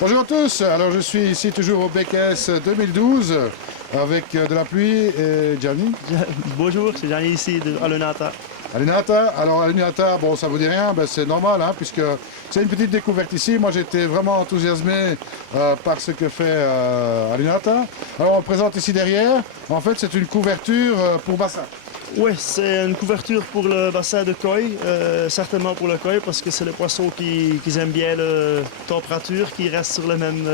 Bonjour à tous, alors je suis ici toujours au BKS 2012 avec de la pluie et Gianni. Bonjour, c'est Gianni ici de Alunata. Alinata, alors Alinata, bon ça vous dit rien, ben, c'est normal hein, puisque c'est une petite découverte ici. Moi j'étais vraiment enthousiasmé par ce que fait Alinata. Alors on présente ici derrière, en fait c'est une couverture pour bassin. Oui, c'est une couverture pour le bassin de koi, certainement pour le koi parce que c'est les poissons qui aiment bien la température, qui restent sur le même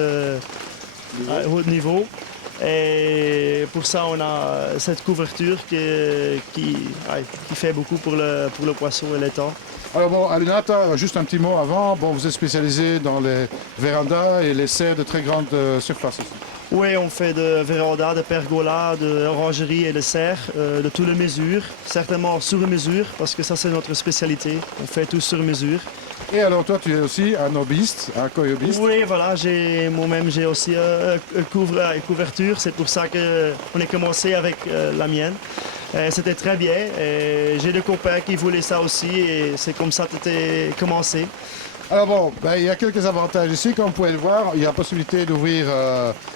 haut niveau. Et pour ça, on a cette couverture qui fait beaucoup pour le poisson et l'étang. Alors bon, Alinata, juste un petit mot avant, bon vous êtes spécialisé dans les vérandas et les serres de très grande surface ici. Oui, on fait de véranda, de pergola, de orangerie et de serre, de toutes les mesures, certainement sur mesure, parce que ça c'est notre spécialité, on fait tout sur mesure. Et alors toi tu es aussi un hobbyiste, un koi-hobbyiste. Oui, voilà, moi-même j'ai aussi une couverture, c'est pour ça qu'on a commencé avec la mienne. C'était très bien, j'ai des copains qui voulaient ça aussi et c'est comme ça que c'était commencé. Alors bon, ben, il y a quelques avantages ici, comme vous pouvez le voir, il y a la possibilité d'ouvrir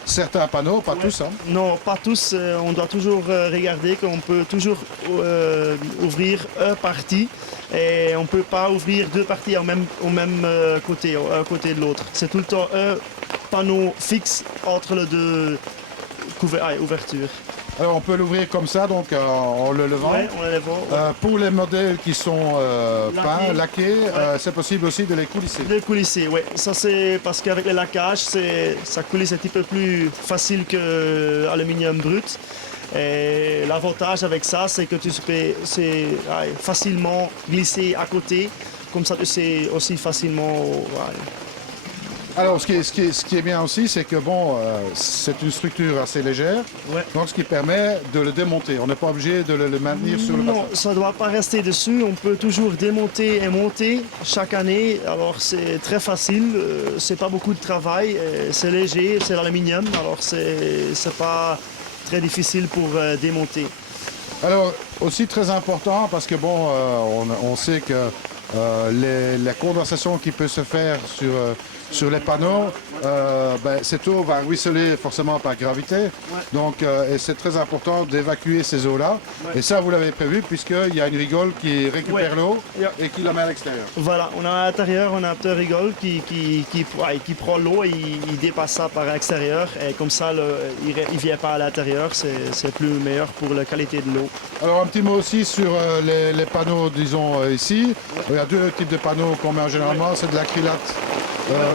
certains panneaux, pas Ouais. tous. Hein. Non, pas tous. On doit toujours regarder qu'on peut toujours ouvrir une partie et on ne peut pas ouvrir deux parties au même côté, un côté de l'autre. C'est tout le temps un panneau fixe entre les deux ouvertures. Alors on peut l'ouvrir comme ça, donc en le levant. Ouais, on les voit. Pour les modèles qui sont peints, laqués, Ouais. c'est possible aussi de les coulisser. De coulisser, oui. Ça c'est parce qu'avec le laquage, ça coulisse un petit peu plus facile que l'aluminium brut. Et l'avantage avec ça, c'est que tu peux facilement glisser à côté, comme ça tu sais aussi facilement. Alors ce qui est bien aussi, c'est que bon, c'est une structure assez légère, Ouais. donc ce qui permet de le démonter. On n'est pas obligé de le maintenir sur le Non, bassin. ça ne doit pas rester dessus. On peut toujours démonter et monter chaque année. Alors c'est très facile, c'est pas beaucoup de travail, c'est léger, c'est l'aluminium, alors c'est pas très difficile pour démonter. Alors aussi très important, parce que bon, on sait que la condensation qui peut se faire sur les panneaux, ben, cette eau va ruisseler forcément par gravité. Donc et c'est très important d'évacuer ces eaux-là. Et ça, vous l'avez prévu puisqu'il y a une rigole qui récupère Ouais. l'eau Yeah. et qui la met à l'extérieur. Voilà, on a à l'intérieur, on a un petit rigole qui prend l'eau et il dépasse ça par l'extérieur. Et comme ça, il ne vient pas à l'intérieur, c'est plus meilleur pour la qualité de l'eau. Alors un petit mot aussi sur les panneaux, disons ici. Il y a deux types de panneaux qu'on met généralement, c'est de l'acrylate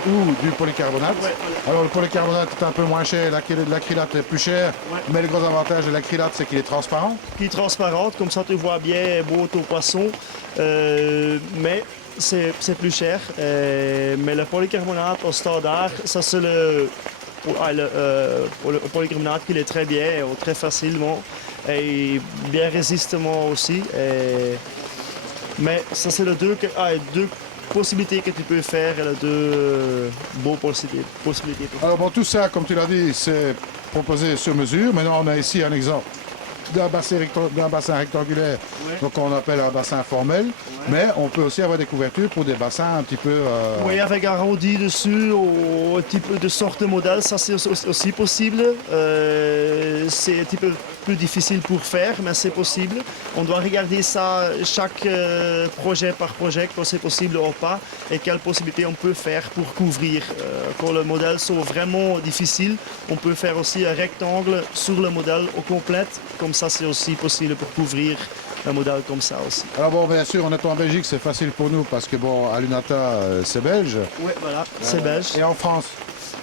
ou du polycarbonate. Ouais. Alors le polycarbonate est un peu moins cher, l'acrylate est plus cher, Ouais. mais le gros avantage de l'acrylate c'est qu'il est transparent. Qui est transparente, comme ça tu vois bien beau ton poisson, mais c'est plus cher. Mais le polycarbonate au standard, ça c'est le polycarbonate qui est très bien, très facilement et bien résistement aussi. Mais ça c'est les deux possibilités que tu peux faire et les deux beaux possibilités. Alors bon, tout ça, comme tu l'as dit, c'est proposé sur mesure. Maintenant on a ici un exemple d'un bassin rectangulaire, Ouais. donc on appelle un bassin formel, mais on peut aussi avoir des couvertures pour des bassins un petit peu... Oui, avec un arrondi dessus, ou un type de sorte de modèle, ça c'est aussi possible. C'est un petit peu plus difficile pour faire, mais c'est possible. On doit regarder ça chaque projet par projet, quand c'est possible ou pas, et quelles possibilités on peut faire pour couvrir. Quand le modèle sont vraiment difficiles, on peut faire aussi un rectangle sur le modèle au complet, comme ça c'est aussi possible pour couvrir un modèle comme ça aussi. Alors bon, bien sûr, on est en Belgique, c'est facile pour nous parce que bon, Alunata, c'est belge. Oui, voilà, c'est belge. Et en France?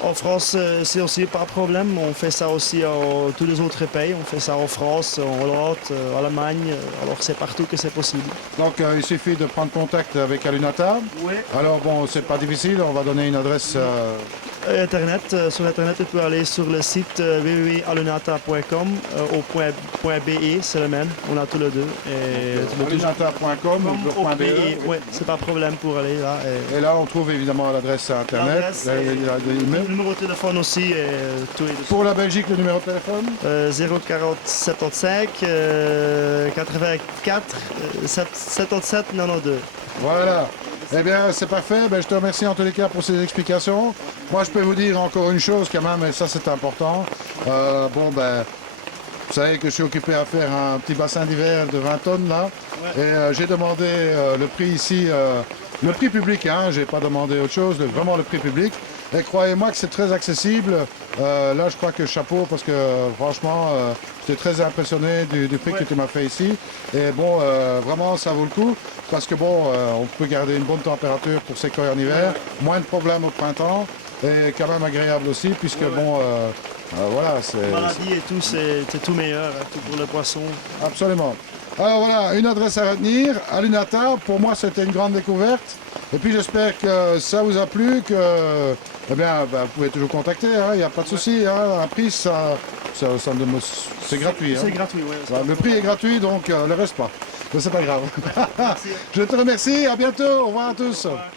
En France, c'est aussi pas de problème. On fait ça aussi dans tous les autres pays. On fait ça en France, en Hollande, en Allemagne. Alors c'est partout que c'est possible. Donc il suffit de prendre contact avec Alunata. Oui. Alors bon, c'est pas difficile, on va donner une adresse. Internet, sur Internet, tu peux aller sur le site www.alunata.com au point .be, c'est le même. On a tous les deux. Alunata.com, Au .be. oui, c'est pas de problème pour aller là. Et là, on trouve évidemment l'adresse Internet, L'adresse l'email. le numéro de téléphone aussi, tout est dessus. Pour la Belgique, le numéro de téléphone? 04075 84 77 92. Voilà. Eh bien, c'est parfait. Ben, je te remercie en tous les cas pour ces explications. Moi, je peux vous dire encore une chose quand même, et ça c'est important. Bon, ben, vous savez que je suis occupé à faire un petit bassin d'hiver de 20 tonnes là. Ouais. Et j'ai demandé le prix ici, le prix public, hein, j'ai pas demandé autre chose, vraiment le prix public. Et croyez-moi que c'est très accessible. Là, je crois que chapeau parce que franchement, j'étais très impressionné du prix que tu m'as fait ici. Et bon, vraiment, ça vaut le coup parce que bon, on peut garder une bonne température pour sécher en hiver, moins de problèmes au printemps et quand même agréable aussi puisque bon, voilà, c'est Maladie et tout, c'est tout meilleur, hein, tout pour le poisson. absolument. Alors voilà, une adresse à retenir, à Lunata. Pour moi, c'était une grande découverte. Et puis j'espère que ça vous a plu, que eh bien, vous pouvez toujours contacter, il n'y a pas de souci. Un prix, c'est gratuit. C'est gratuit, oui. Voilà, le prix est gratuit, donc le reste pas. Mais c'est pas grave. Merci. Je te remercie, à bientôt, au revoir à tous. Au revoir.